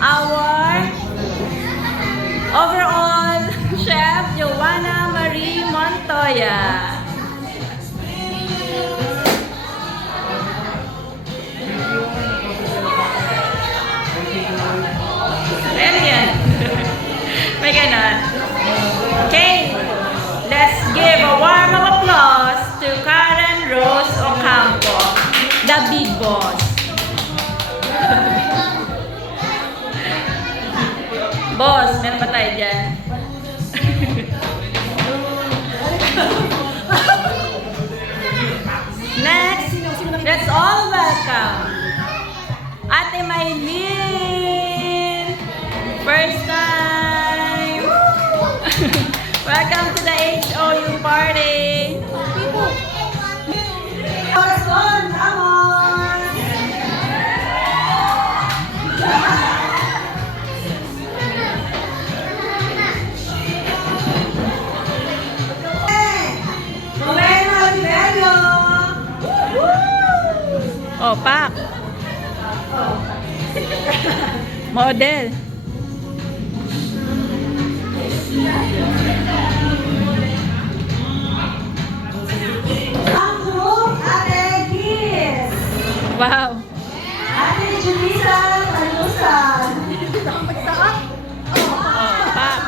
our overall chef, Joanna Marie Montoya. Ayan yan. May ganon. Okay. Let's give a warm of applause to Karen Rose Ocampo, the big boss. Boss, meron ba tayo dyan? Next, let's all welcome Ate Maylin. First time. Welcome to the HOU party. Corazón, amor. Moreno Oliverio. Oh, Pak. Model. Ang group, Ate Giz. Wow. Ate Julissa Talusan. Oh, Pak.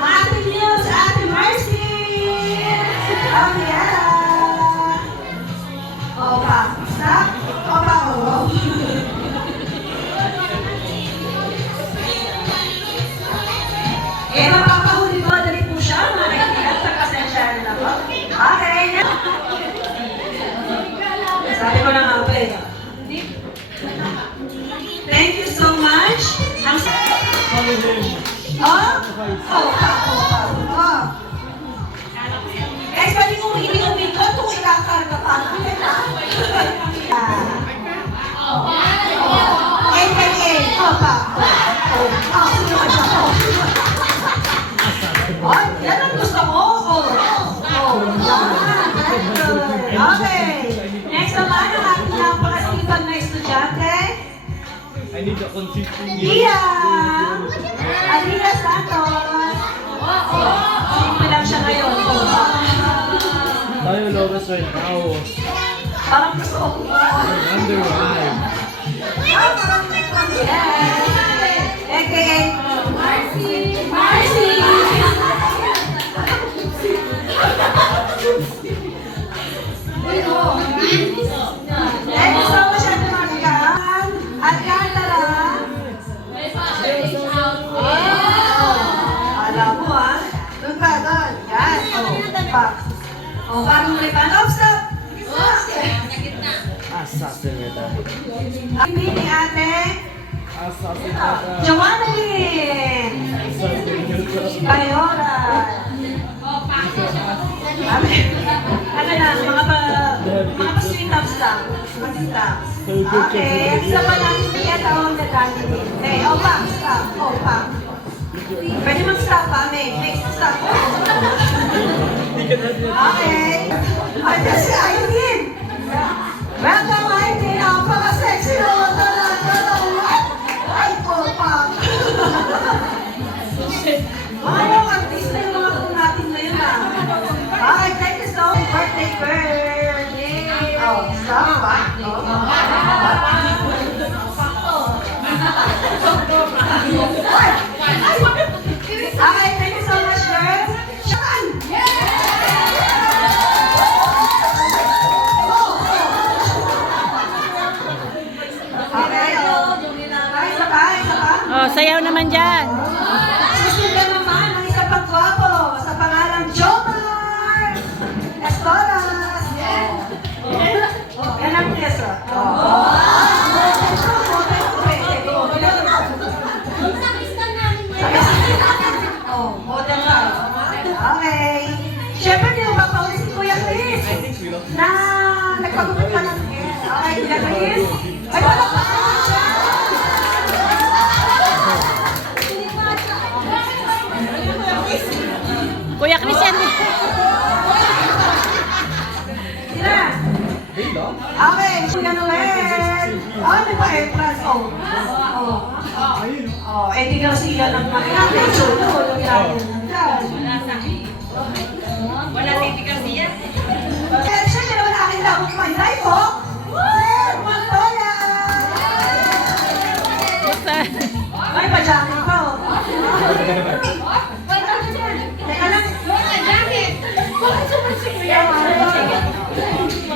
Ate Nils, Ate Mercy. Amiara. Opa. Stop. Opa. Eh, mapapahuli mo. Dali po siya. Makikinig sa pasensyahan na po. Okay. Sabi ko na nga po eh. Thank you so much. Guys, pwede kong hindi umikot kung ikakarga pa natin. AKA, opa. Sunod siya po. Ay, yan ang gusto ko. Okay. Next naman ang ating napakasipag na estudyante. I need a consistent Dia! Alina Santos! Simple lang siya ngayon. tayo lowest right now. Parang gusto ko. Under 5. Yes! AKA Marcy! Marcy! Thank you so much, Ate Monica. Alcantara. Alam mo ah. Doon ka, doon. Yan. Parang may pan-off, stop. Assassin ito. Ang meeting ate, Assassin ito. Joanna Lynn. Assassin ito. Bayora. Ano na, mga pa-sweet ups lang. Sweet ups. Okay, isa pa lang kaya tawag na dati. Hey, opa, stop. Opa. Pwede mag-stop pa, May. Next, stop. Okay. Ate si Aileen. Welcome, Aileen. Napaka-sexy naman talaga. Ay, opa. Mga artista yung mga kung natin ngayon ah. Okay, thank you so much. Birthday girl. Yay. Oh, stop ba? Okay, thank you so much, girl. Shakan! Okay, isa pa. Oh, sayaw naman dyan. Susunod naman ang isa pang gwapo sa pangalang Jomar Estoras. Yan ang keso. Model ka. Okay. Siyempre, di mo papaulit si Kuya Chris na nagpagupit ka ng hair. Okay, Kuya Chris. Ay, palakpakan siya! Kuya Chris yan. Sila. Okay, Kuya Noel. Ano ba entrance? Eh di daw siya lang natin. Sunod, yung yan. Wala si Titi Garcia. Eh, siya yun ang aking labot manday ko. Magtoya! Ay, pa-jacket ko. Teka lang.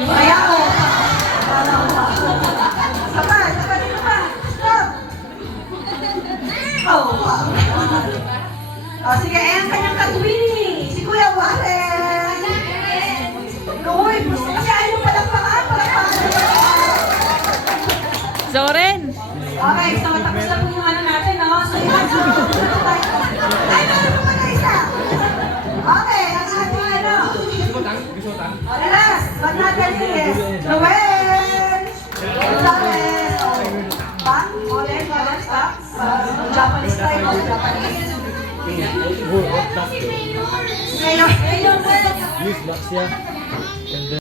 Kaya ko. Sabay dito pa. Stop! Sige, ang kanyang katwini. Si Kuya Warren. Uy, gusto kasi ayaw palakpakan. Zoren. Okay, so tapos na po yung ano natin, no? So, yun. Ay, meron pa na isa. Okay, ang ating ano. Last, but not the least, Noel! Gonzalez. Bang? Modern, stop. Japanese style, Japanese. Mayor. Use box here. And then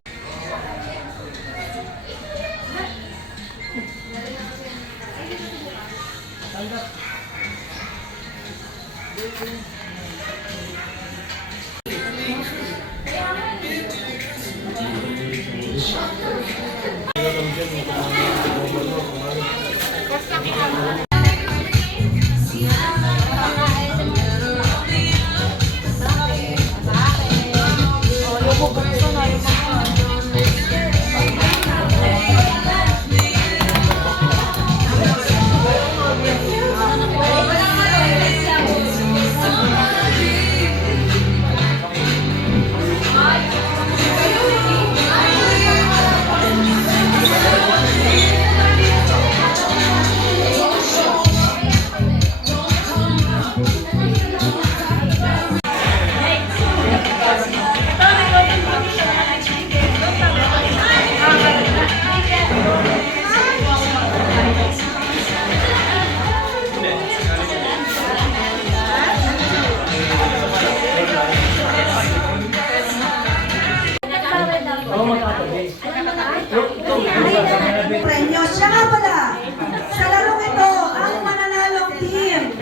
Premyo. Siya nga pala, sa larong ito, ang mananalong team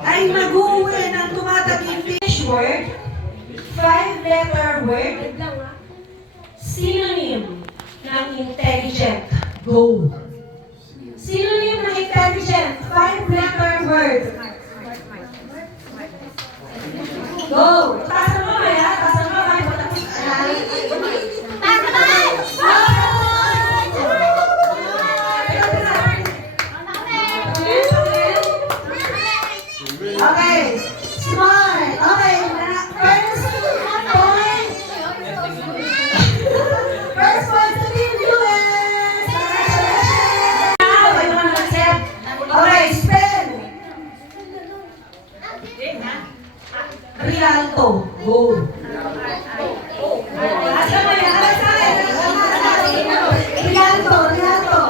ay mag-uwi ng tumataging fish word, 5-letter word, synonym ng intelligent. Go! Synonym ng intelligent, 5-letter word. Go! Taas ang kamay, ha? Taas ang kamay. Okay, smart. Okay, first point. First point to Team US. Okay, spell. Rialto. Go. Rialto, Rialto.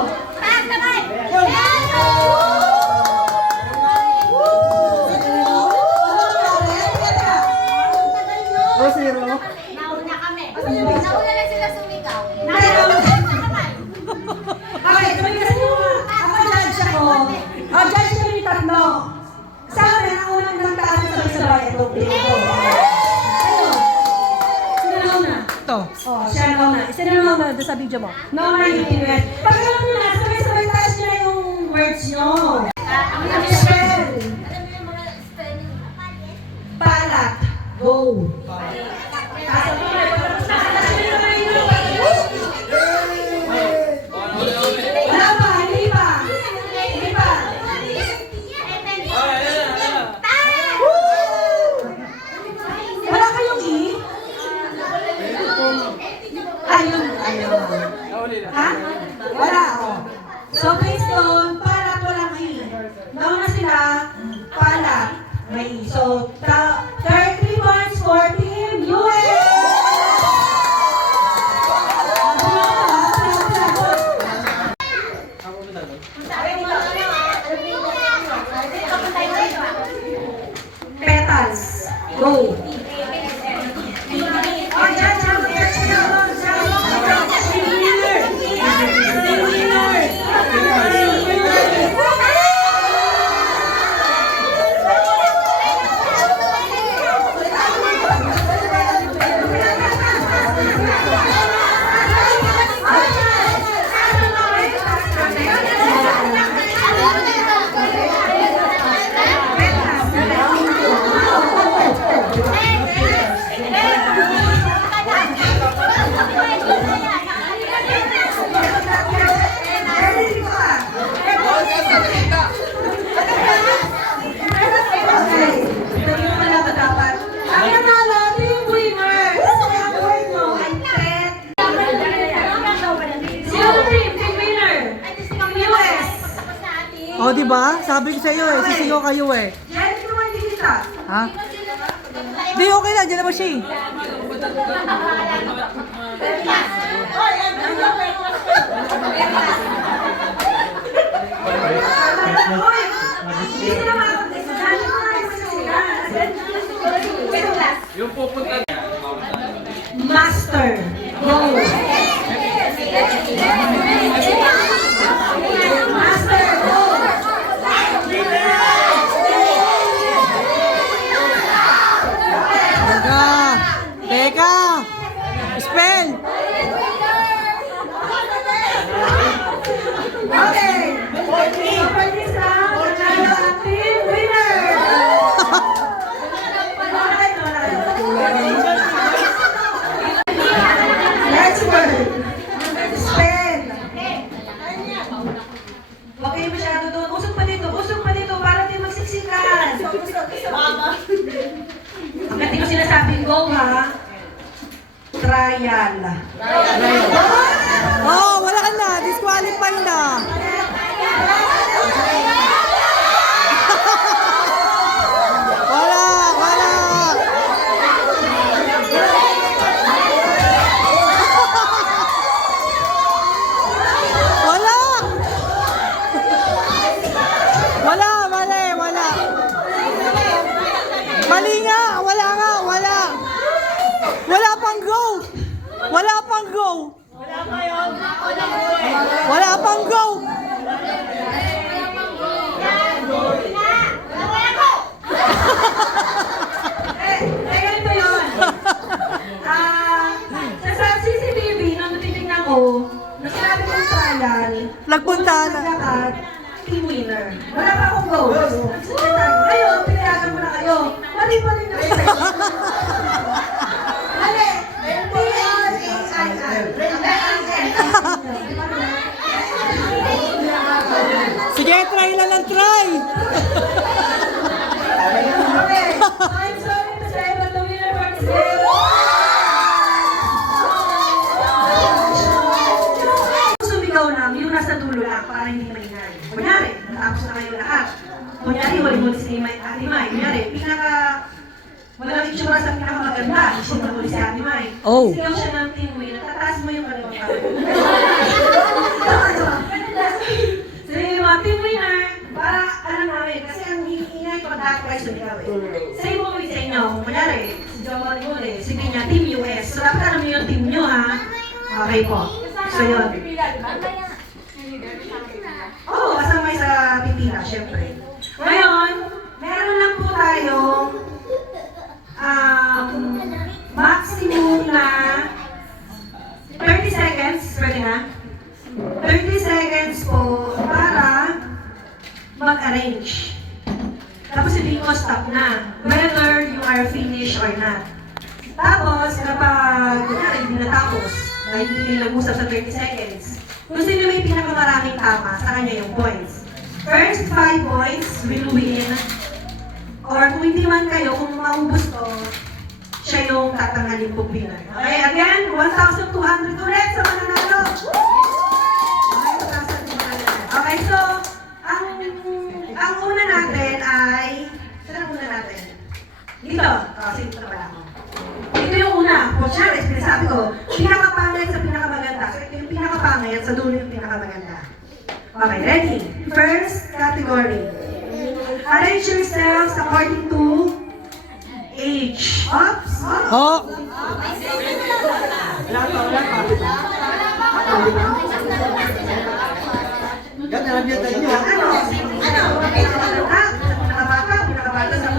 Nauna kami. Nauna lang sila sumigaw. Okay, kami kasi ako judge ako. Judge kami tatlo. Sa amin, ang unang nagtaas sa sabay ito. Sino nauna? Ito. Siya nauna. Sino nauna doon sa video mo? Nauna yung inuwet. Pag alam nyo na, sabay-sabay taas nyo na yung words nyo. Ang spell. Palat. Go. Taas ang kamay. Wala pa, hindi pa. Hindi pa. Wala kayong E? Ayun. Ha? Wala, oh. So, based on, palat walang E. Nauna sila, palat, may E. So, 33 points for Team ba? Sabi ko sa iyo eh, sisigaw kayo eh. Jenny, naman din kita. Ha? Di, okay lang. Diyan naman siya eh. Hoy! Hindi na makapag-isa. Jenny, naman sila. Yung pupunta. Master. Go. Master, go. Teka! Spell! Okay. Kapag isa, manalo ang team winner. Next word. Spell. Huwag kayo masyado doon. Usog pa dito para di magsiksikan. Hanggat di ko sinasabing go ha. Trial. Oh, wala ka na. Disqualify na. Wala, wala. Wala. Wala, mali, wala. Mali nga, wala nga, wala. Wala pang go. Wala pang go. Wala pang go. Ganito yun. Sa CCTV, nung natitignan ko, nung sinabi kong trial, Nagpunta na. lahat, team winner. Wala pa akong go. Nagsunod tayo. Ngayon, pinayagan mo na kayo. Mali pa rin ang spell. Mali. Sige, try lang ng try. Okay. I'm sorry to say, but the winner for this game. Sumigaw lang, yung nasa dulo lang, para hindi maingay. Kunyari, natapos na kayo lahat. Kunyari, huli-huli si Ate Mai. Kunyari, walang itsura sa pinakamaganda. Isinahuli si Ate Mai. Oh. Sigaw siya ng team win. Tataas mo yung kanilang kamay. Sige, mga team winner, para alam namin, kasi ang ingay ko dahil kayo sumigaw eh. Say mo kami sa inyo, kung kunyari, si Joe Marigole, sige niya, Team US. So, dapat alam niyo yung team niyo, ha? Okay po. So, yun. Oo, kasama kayo sa pipila, syempre. Ngayon, meron lang po tayong maximum na 30 seconds, pwede na? 30 seconds po para mag-arrange. Tapos sabihin mo stop na, whether you are finished or not. Tapos, kapag kunyari, hindi natapos, dahil hindi kayo nag-usap sa 30 seconds, kung sino may pinakamaraming tama, sa kanya yung points. First 5 points will win. Or kung hindi man kayo, kung maubos to, siya yung tatanggalin po winner. Okay, again, 1,200 ulit sa mananalo. Okay, 1,200. Okay, so, ang una natin ay, saan ang una natin? Dito. Sige, ito na pala ako. Ito yung una. Kunyari, sinasabi ko, pinakapangit sa pinakamaganda. So, ito yung pinakapangit, sa dulo yung pinakamaganda. Okay, ready? First category. Arrange yourselves according to age. Oops. Oh. Pinakabata sa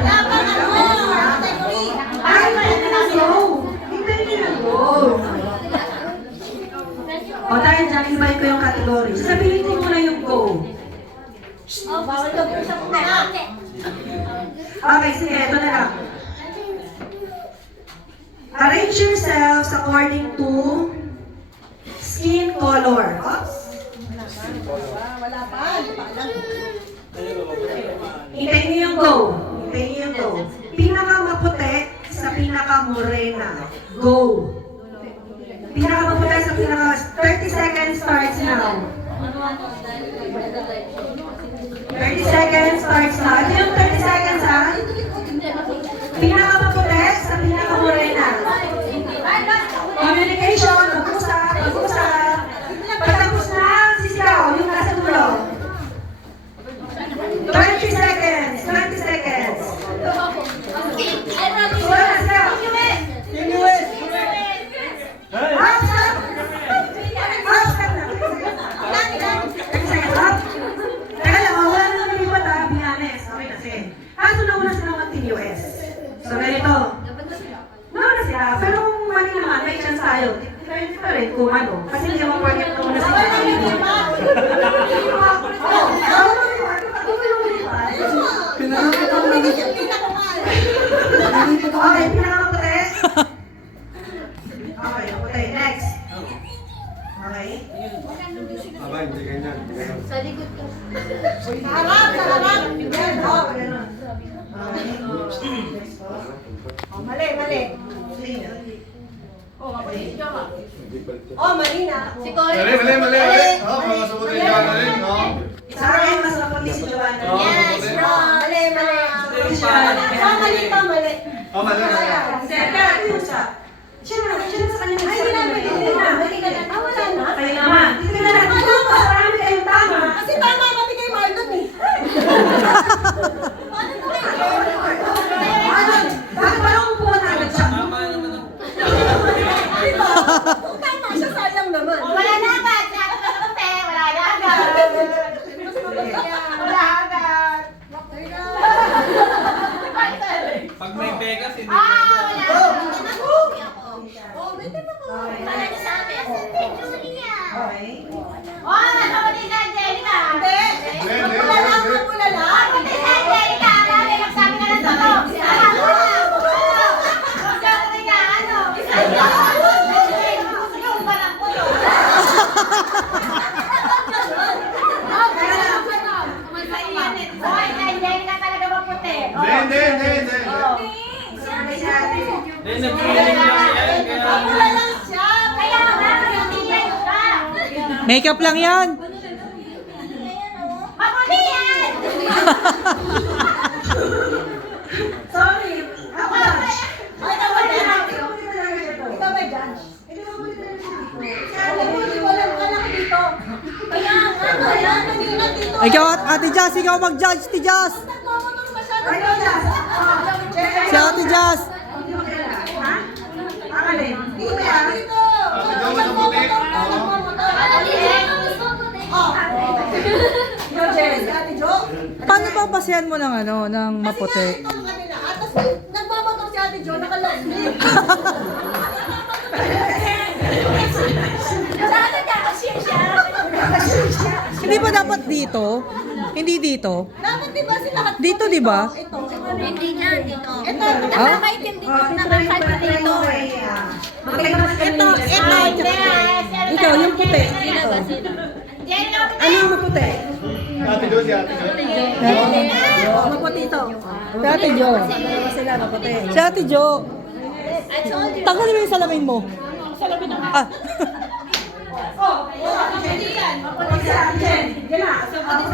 O dahil dyan, ibahin ko yung category. Sabihin ko muna yung go. Okay, sige, ito na lang. Arrange yourselves according to skin color. Oops. Hintayin niyo yung go. Hintayin niyo yung go. Pinakamaputi sa pinakamorena. Go. Pinakamaputi sa pinaka... 30 seconds starts now. 30 seconds starts now. Ito yung 30 seconds ha. Pinakamaputi sa pinakamorena. Communication, mag-usap. Pagtapos na, sisigaw, yung nasa dulo. 20 seconds, 20 seconds. Wala na siya. Up, stop. Up, stop na. 30 seconds, up. Teka lang, wala na naman yung bata, be honest. Okay kasi. Kaso nauna sila mag-TUS. So, ganito. Nauna sila, pero kung mali naman, may chance tayo. Depende pa rin kung ano. Kasi hindi naman work it nauna sila. Okay, pinakamaputi. Okay, okay, next. Okay. Aba, hindi ganyan. Hindi ganyan. Sa likod ko. Harap. Yan, oh, ganun. Oh, mali. Oh, mali na. Si Cory. Mali. Oh, mga sabutin ka na rin, no? Sorry, mas maputi si Joanna. Yes, wrong. Mali. Mali. Oh, mali. Senta, usap. Siya na sa kanya. Ay, hindi na. Wala na. Kayo naman. Hindi na natin. Marami kayong tama. Kasi tama kami kay Marlon eh. Bakit parang upuan agad siya? Tama siya, sayang naman. Wala na agad. Nakakapunte. Wala na agad. Wala agad. Pag may pegas, hindi Ah, pwede. wala. Wala na sa amin. Julia. Okay. Oh, nakapatid sa Angelica. Hindi. Wala lang. Nakapatid sa Angelica. Marami magsabi ka ng totoo. Magsabi ka, ano? Yung parang pulo. Hoy, sa Angelica talaga maputi. Hindi. Sabi si ate. Hindi, nag-feeling lang siya. Kaya nga, nagtitigay ka. Makeup lang yan. Maputi yan! Sorry. Ako lang. Ay, tawag na natin. Ikaw ba dyan? Ikaw ba dyan? Walang anak dito. Kaya nga, wala. Kanina dito. Ikaw, Ate Jazz, ikaw mag-judge, Ate Jazz. Ay, ikaw dyan. Si Ate Jazz. Hindi mo kilala. Ha? Akalin. Dito yan. Dito. Ate Jo, masabuti. Ikaw, Jen. Si Ate Jo. Paano ba basehan mo ng ano, ng maputi? Ito ang kanila. Tapos nagmamotor si Ate Jo. Naka-long-sleeve. Sana kakashare siya. Hindi ba dapat dito? Hindi dito? Dapat di ba sila? Dito, di ba? Ito. Hindi niya, dito. Ito. Nakakaintindi ko, nakakaintindi dito. Ikaw, yung puti. Ano yung maputi? Ate Jo, si Ate Jo. Maputi ito. Si Ate Jo. Sila maputi. Si Ate Jo. Tanggalin mo yung salamin mo. Salamin na. Ah.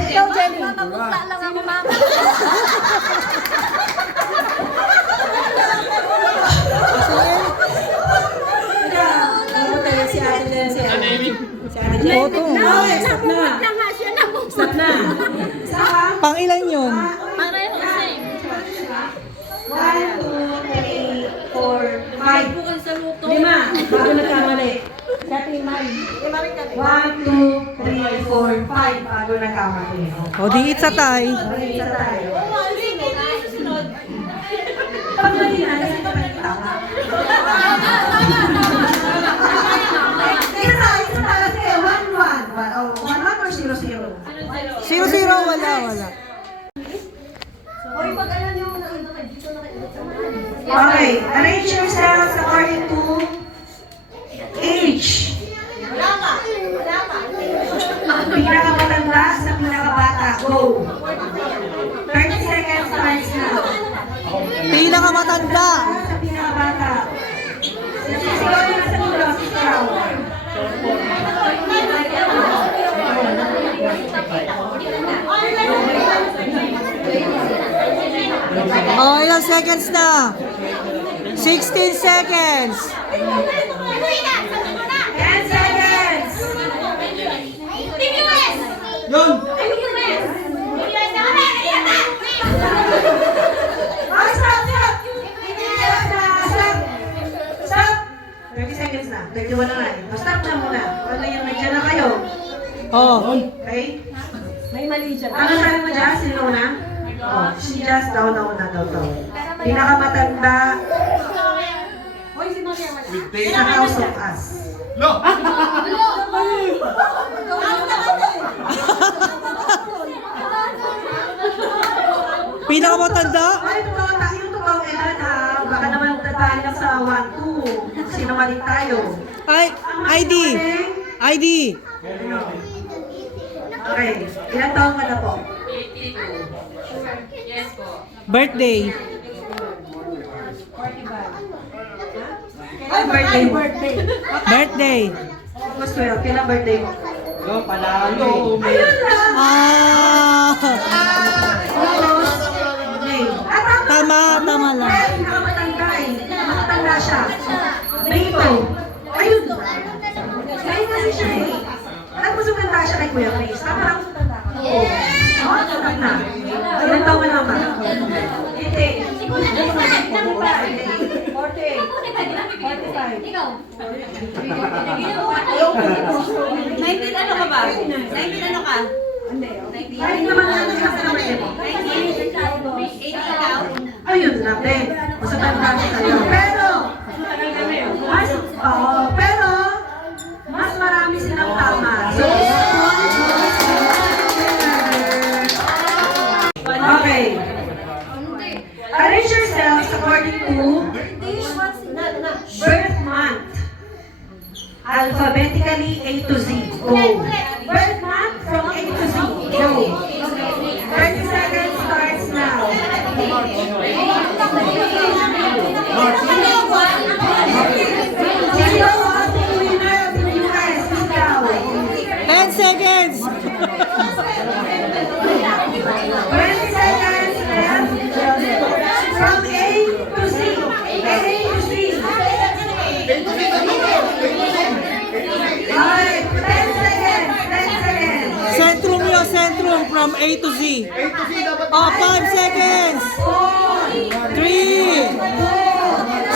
Ikaw, Jenny. Mabukla lang ako, mama. Si Ate Jen, si Ate Jen. Photo. Stop na. Lang nga siya na po. Stop na. Saka, Pang ilan yun? Pareho same. 1, 2, 3, 4, 5. 5. Bago nagkamali. Si Ate Iman. 1, 2, 3, 4, 5. Bago nagkamali. O, di itsa tay. Isa tayo. Pag mali na, kasi ito pagkitawa. Isa tayo kasi 1, 1. 1 or 0, 0? 0-0, wala. Hoy, pag alam niyo na dito na Okay, arrange yourselves according to age. Wala pa. Pinakamatanda sa pinakabata. Go. 30 seconds starts na. Pinakamatanda. Sa pinakabata. seconds na. 16 seconds. 10 seconds. Yun! Ah, stop, stop. Stop. 30 seconds na. 31 na nga eh. Stop na muna. Ano yung nandiyan na kayo? Oh. Okay? May mali siya. Ano sabi mo dyan? Sino na? Oh, si Jazz daw na una daw to. Pinakamatanda sa House of Us. No! Pinakamatanda? Ay, yung totoong edad ha. Baka naman dadaan lang sa 1-2. Sinungaling tayo. Ay, ID. ID. Okay. Ilang taon ka na po? Birthday. Ay, birthday mo. Birthday. August 12. Kailan birthday mo? Yo, panalo! Ayun lang! Ah! August. May. Ah, tama. Tama lang. Kaya pinakamatanda eh. Matanda siya. May. Ayun. Kaya kasi siya eh. Alam mo, sumanda siya kay Kuya Chris. Tama lang. Oo. Oo, tama na. Ilan taon ka naman? Hindi. 40. 45. 19 ano ka ba? 19 ano ka? Kahit naman na nagkasama mo. Ayun lang din. Mas matanda siya sa'yo. Pero, mas marami silang tama. So, okay. Arrange yourselves according to birth month. Alphabetically A to Z. Go. Birth month from A to Z. Go. 30 seconds starts now. Sino ang winner of the US? Ikaw. 10 seconds. 20 seconds left. From A to Z. A to Z. Alright, 10 seconds. 10 seconds. Centrum yo, centrum from A to Z. Oh, 5 seconds. 3.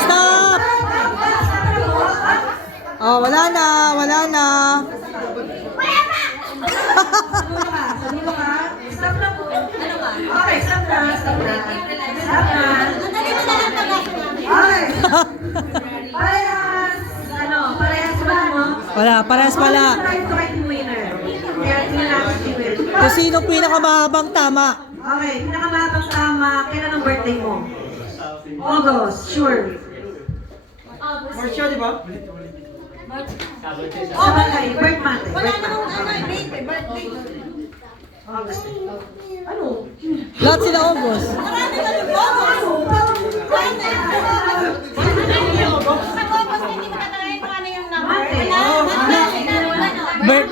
Stop. Oh, wala na, wala na. Sabi mo ka? Stop na po. Okay, stop na. Stop na. Stop na. Okay. Parehas. Parehas ba mo? Wala, parehas wala. Try to write the winner. Kaya tingnan natin si Will. Kung sino pinakamahabang tama. Okay, pinakamahabang tama. Kailan ang birthday mo? August, sure. March siya, di ba? Oh, bagay, birth month. Wala namang birthday. August. Ano? Lahat sila August.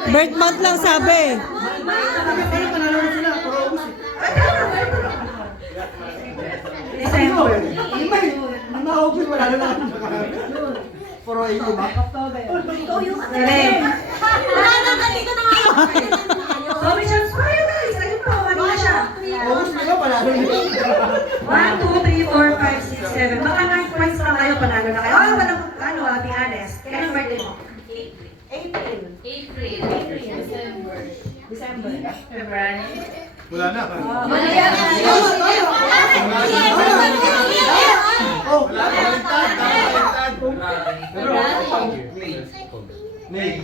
Birth month lang sabi. December. Mga August, wala na lang. Puro 80 ba? Galing. So, may chance pa kayo guys. Ayun po, ano na siya? August na lang, panalo na. 1, 2, 3, 4, 5, 6, 7. Baka 9 points lang kayo, panalo na kayo. Oh, walang, ano, be honest. Kailan birthday mo? April. December. February. Wala na. Oh, May.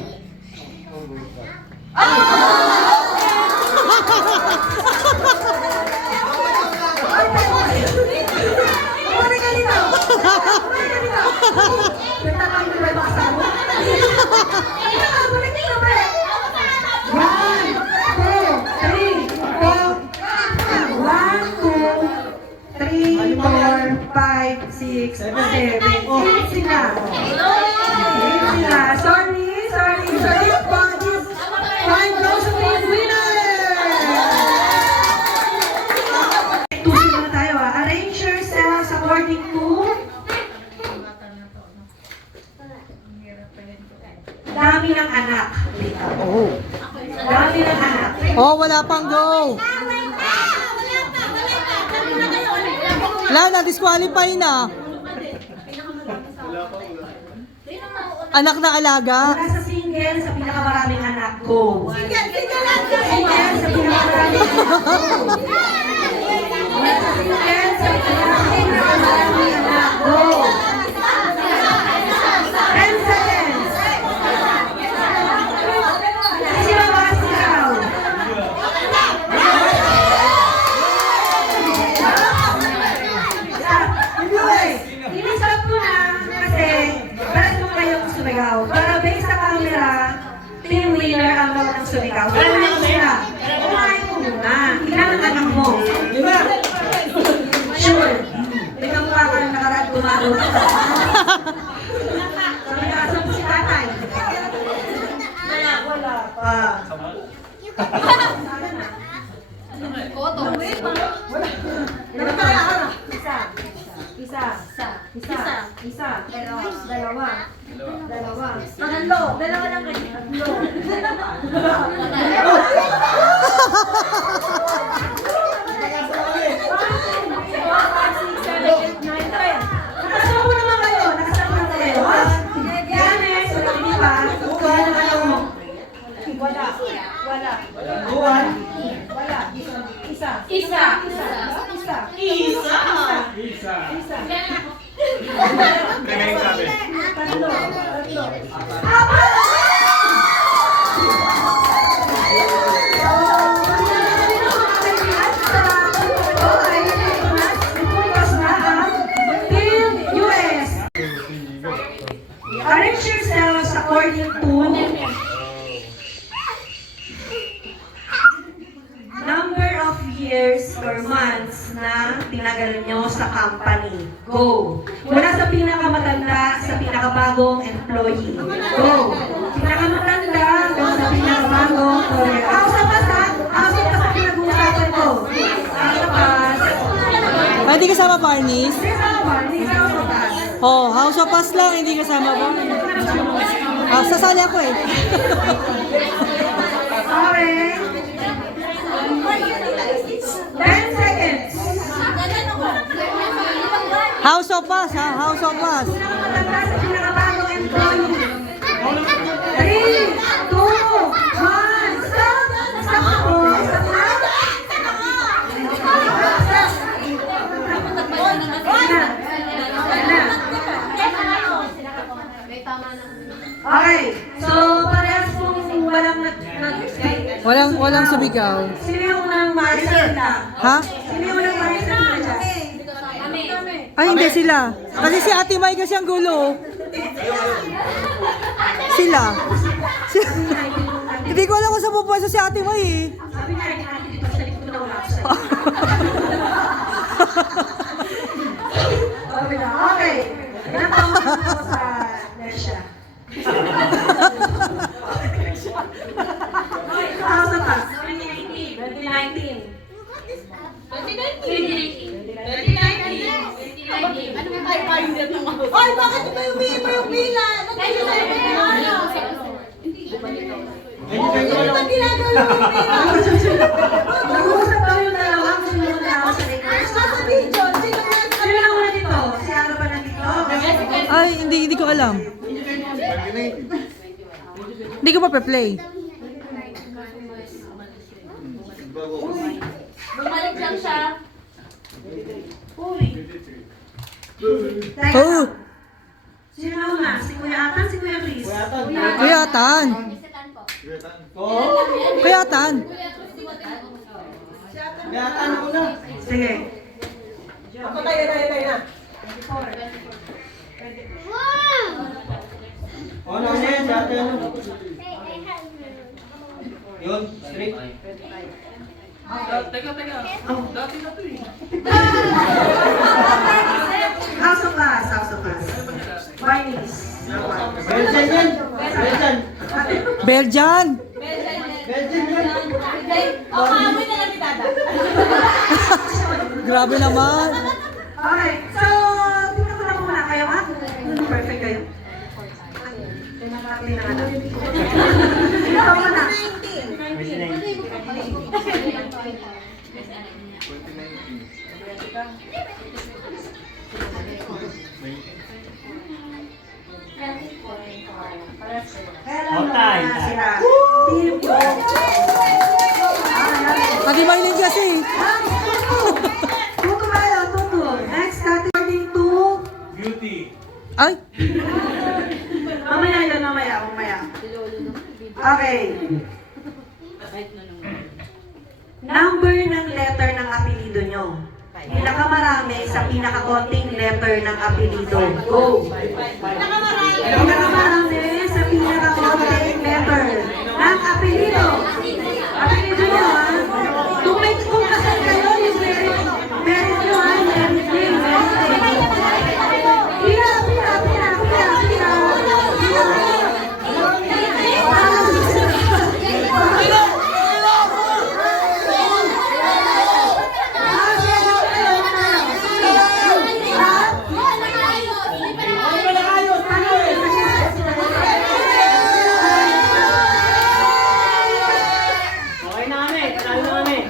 Kumari ka dito! Kumari ka dito! Nagtatawag mo ba yung basa mo? Balik dito, balik! 1, 2, 3, 4, 8 sila. 8 sila. Sorry. Time goes to the winner! Tusin na tayo ha. Arrange yourselves Dami ng anak dito. Oh. Dami ng anak. Oh, wala pang go. Wala na, disqualify na. Anak na alaga. Mula sa single sa pinakamaraming anak ko. Single sa pinakamaraming anak ko. Mula sa single sa pinakamaraming anak ko. 10 seconds. Sino ba sigaw? Anyway, inisap ko na kasi ba't mo kayong sumigaw? Para based sa camera, team winner ang mga ng sumigaw. Pero ano sila? Kumain mo muna. Ilan ang anak mo? Sure. May kamukha ka ng nakaraan gumaro. Sabi na asan si tatay? Wala pa. Dalawa lang kayo. Nakasama naman kayo. Nakasama naman kayo. Yanes, hindi ba? Wala na kayo. Wala. Tremeng sabi. Arrange yourselves according to number of years or months na tinagal nyo sa company. Go! Mula sa pinakamatanda sa pinakabagong employee. Go! Pinakamatanda hanggang sa pinakabagong employee. House of Pass ha? House of Pass ang pinag-uusapan ko. House of Pass. Ay, hindi kasama Barneys? Hindi kasama, hindi kasama House of Pass. Oh, House of Pass lang, hindi kasama ba? Ah, sasali ako eh. Okay. 10 seconds. House of Pass ha, House of Pass. Pinakamatanda sa pinakabagong employee. 3, 2, 1, stop! Stop ako! Stop na! Okay, so parehas kung walang Walang sumigaw. Sino yung unang maalis sa sila? Ha? Sino yung unang maalis sa sila? Ay, hindi sila. Kasi si Ate Mai kasi ang gulo. Sila. Hindi ko alam kung saan pupwesto si Ate Mai eh. Sabi niya, hindi natin dito sa likod na wala ako sa'yo. Okay. Ilang taon na ako sa Nersia? House of Pass. 2019. Ay, bakit iba yung pila? Ba't ginagawa yung pila? Nag-uusap daw yung dalawa kung sino na ako sa likod. Nasa video, Sino na una dito? Si Ano ba nandito? Ay, hindi ko alam. Hindi ko pa pa-play. bumalik lang siya. Teka. Oh, Sino na una? Si Kuya Atan, si Kuya Chris? Kuya Tan. Kuya Tan. Sige. Ano yan? Dati ano? Yun, straight. Teka. Dati na to eh. House of Pass, House of Pass. Barneys. Belgian yan. Belgian. Belgian. Belgian yan. Amoy na lang kita. Grabe naman. Okay, so, tingnan ko na muna kayo ha. Perfect kayo. Tinatapin na natin. Kailan na sila? Team ko. Ate Maylin kasi. Tuto kayo, tuto. Next, according to... Beauty. Ay, Mamaya yun, mamaya. Okay. Number ng letter ng apelido nyo. Pinakamarami sa pinakakonting letter ng apelido. Go! Pinakamarami sa pinakakonting letter ng apelido. Apelido nyo, ha? Kung kasal kayo, yung merit nyo, ha? Merit name, Pira.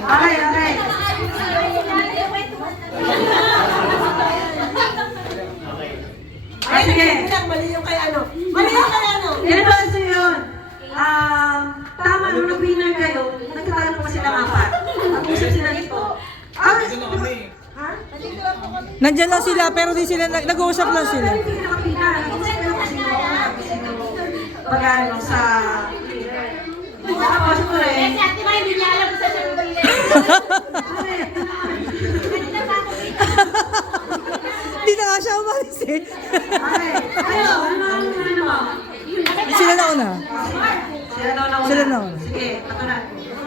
Okay. Ay, sige. Mali yung kay ano. Ganito yun. Tama, nung nag-winner kayo, nagkatalo pa silang apat. Nag-usap sila dito. nandyan lang sila pero di sila, nag-uusap lang sila. Pero hindi nakapila. Nag-usap kayo kasi pag-ano sa... Ako, syempre. Kasi ate May, hindi niya alam kung saan siya bumili. Di na nga siya umalis eh. Ayo, ano mo? Sila na una. Sila na una. Sige, ito na.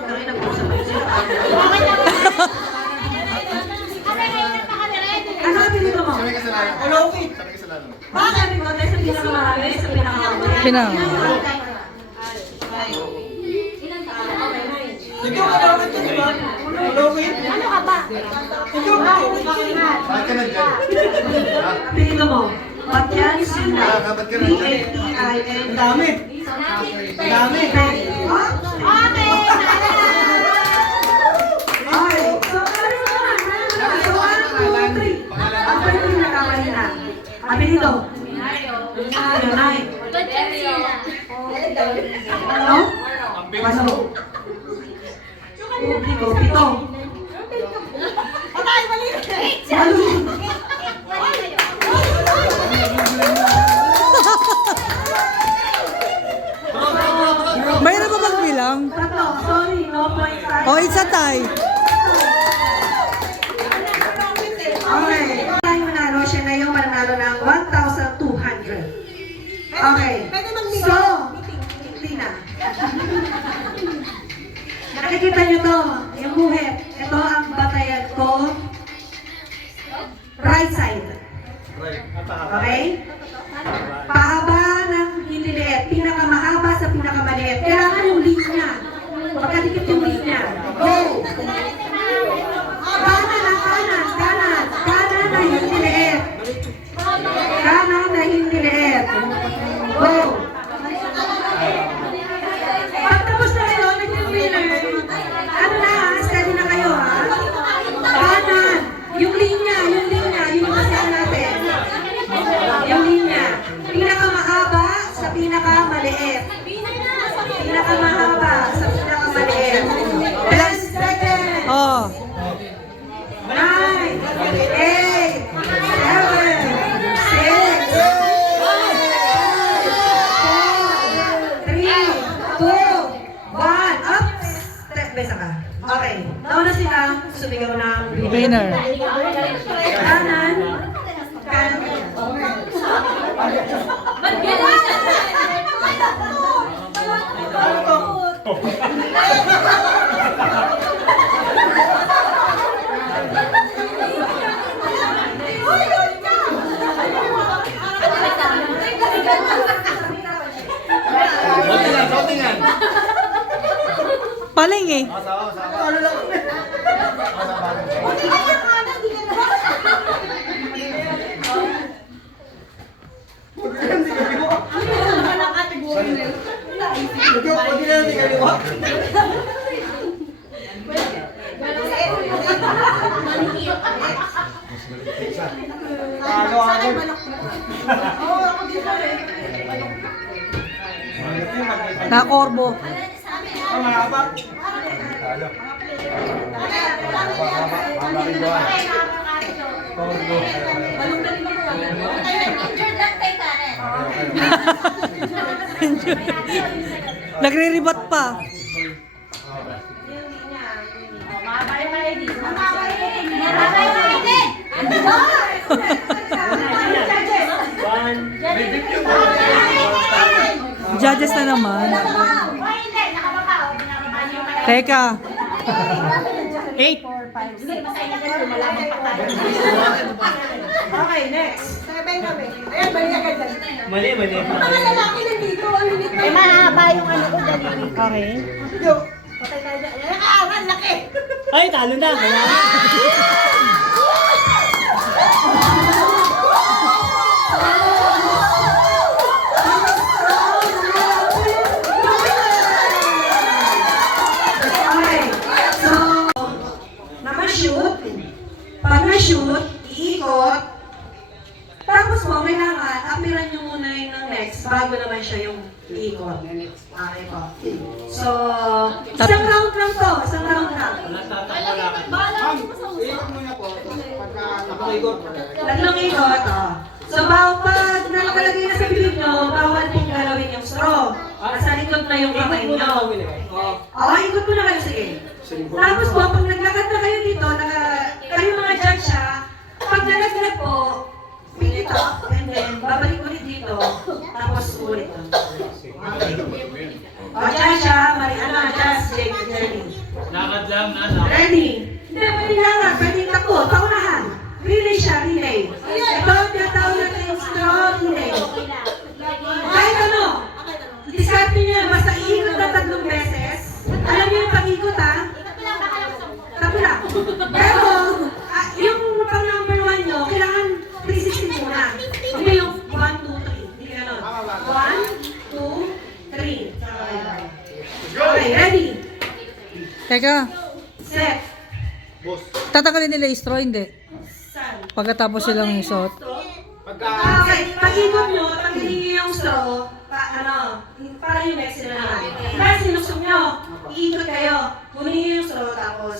Kami nag-usap kayo sila. Okay lang. Kasi ngayon na pa kami ready. Ano ang pinito mo? Sabi kasalanan. Sabi kasalanan. Bakit sabi ko? Dahil sa pinakamarami, sa pinakamarami. Pinang. Ano ka ba? Bakit ka nandyan? Ha? Pinito mo. Batyan sila. Ba't ka nandyan? B-A-T-I-N. Dami. Okay, Okay. So, ano naman? So, 1, 2, 3. Ang pwede yung nakamali na. Apelido. Nay. Ano? Paso. Publiko. Pito. Salo. Mayroon ba magbilang? Tatlo. Sorry, no point tayo. O, it's a tie. Okay. Tayo manalo, siya na yung manalo ng 1,200. Okay. So, hindi na. Nakikita niyo to, yung buhit. Ito ang batayan ko. Right side. Okay? Pahaba ng hindi liit. Pinakamahaba sa pinakamaliit. Kailangan yung linya. Pagkadikit yung linya. Go! Kanan na hindi liit. Kanan na hindi liit. Go! Pagtapos na kayo, nag-winner. Ano na, steady na kayo ha. Kanan. Yung linya. Yun yung basahan natin. Yung linya. Pinakamahaba sa pinakamaliit. Pinakamahaba sa pinakamaliit. 10 seconds. Oh. 9, 8, 7, 6, 5, 4, 3, 2, 1, up! Besa ka. Okay. Nauna sila, sumigaw ng Winner. Kanan. Kanan. Sautingan. Paling eh. Sawa. Pwede na natin kaliwa. Manikip. Nakakorbo. Oh, mahaba. Talo. Korbo. Injured lang kay Karen. Nagre-rebat pa. Judges na naman. Teka. 8. Okay, next. 7 kami. Ayan, bali agad lang. Mali. Mga lalaki nandito, ang limit na. mahaba yung ano ko, daliri. Okay. Yo. Patay tayo dyan. Ayan, ang laki. Ay, talo na. Wala. Okay. So, namashoot. Pag na-shoot, iikot. Tapos po, kailangan, apiran nyo muna yung ng next bago naman siya yung iikot. Okay po. So, isang round lang to. Isang round lang. Ikot muna po. Pagka nakaikot. Tatlong ikot, oh. So, pag nakalagay na sa bibig nyo, bawal pong galawin yung straw. Nasa likod na yung kamay nyo. Oo, ikot mo na kayo, sige. Tapos po, pag naglakad na kayo dito, kayo mga judge ha, pag nalaglag po, pick it up, and then babalik ulit dito, tapos ulit. O, judge ha, judge, Jake, Jenny. Lakad lang na. Ready? Hindi, pwede lang, pwede takbo, paunahan. Relay siya, relay. Ito, tinatawag natin yung straw relay. Kahit ano, discard niyo yan, basta iikot na 3 beses. Alam niyo yung pag-ikot ha? Tapo lang. Pero, yung pang number 1 nyo, kailangan 360 muna. Hindi yung 1, 2, 3. Hindi ganon. 1, 2, 3. Okay, ready? Teka. Set. Tatanggalin nila yung straw, hindi. Saan? Pagkatapos silang isot. Okay, pag-ikot nyo, tanggalin nyo yung straw, para yung next sila naman. Kaya sinusok nyo, iikot kayo, kunin nyo yung straw, tapos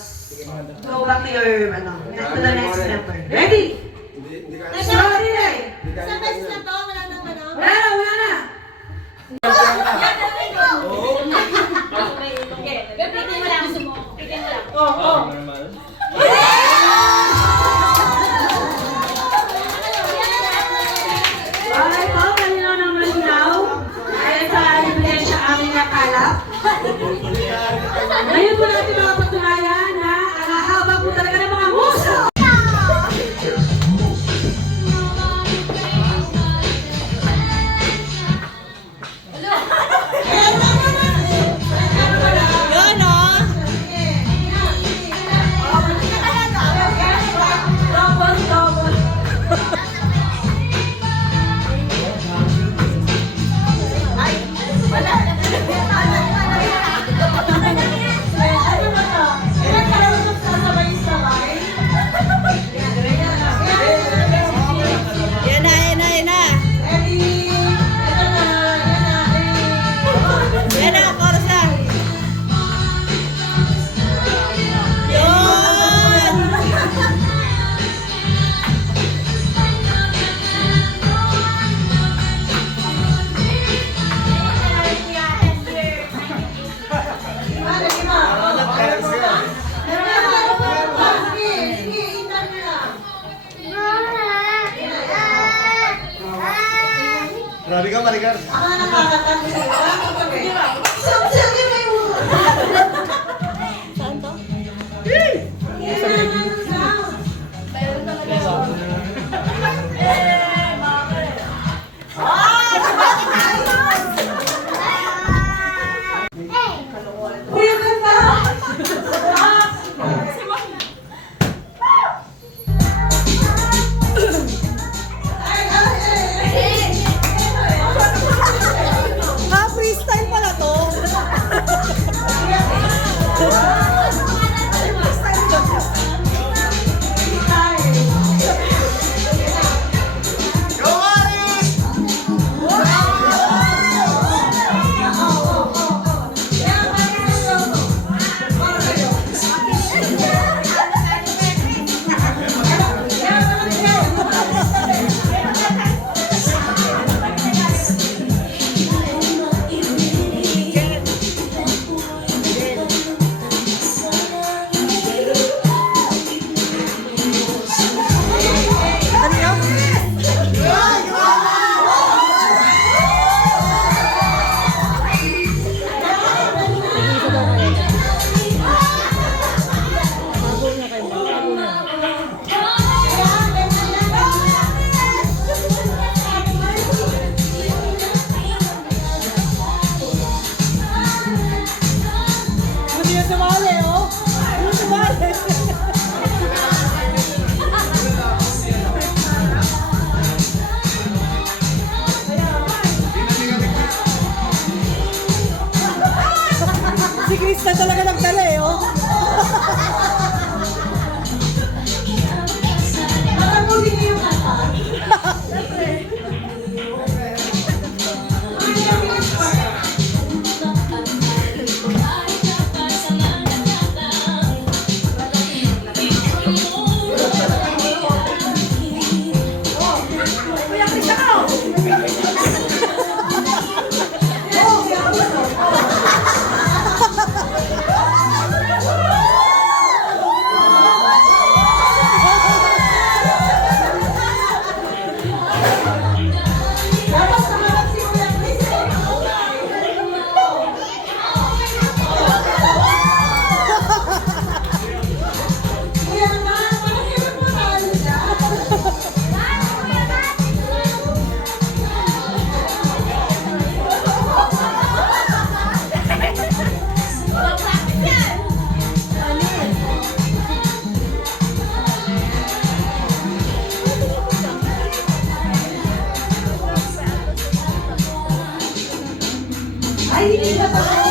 go back to your, to the next member. Ready? Straw relay! Sa best na to, wala nang ano. Wala na, wala na! Gabritin mo lang. Gabritin mo lang. Normal. Okay po, kanina naman daw. Dahil sa ebidensya aming nakalap. Ngayon po natin mga patunayan na ang hahaba po talaga ng mga muso. Yan ah. Double. Ano ba to? Ilan ka lang ito sasabay-sabay? Yan na. Ready? Ito na. Yan na, chorus na. Yun! Grabe ka, Maricar. Kuya ganda! Ah, freestyle pala to. Chris na talaga nagdala eh, oh. Matapusin niyo yung kanta. Kuya Chris ako! Dapat naman si Kuya Chris eh. Kuya naman, parang hirap mo talo siya. Ay, hindi na pa.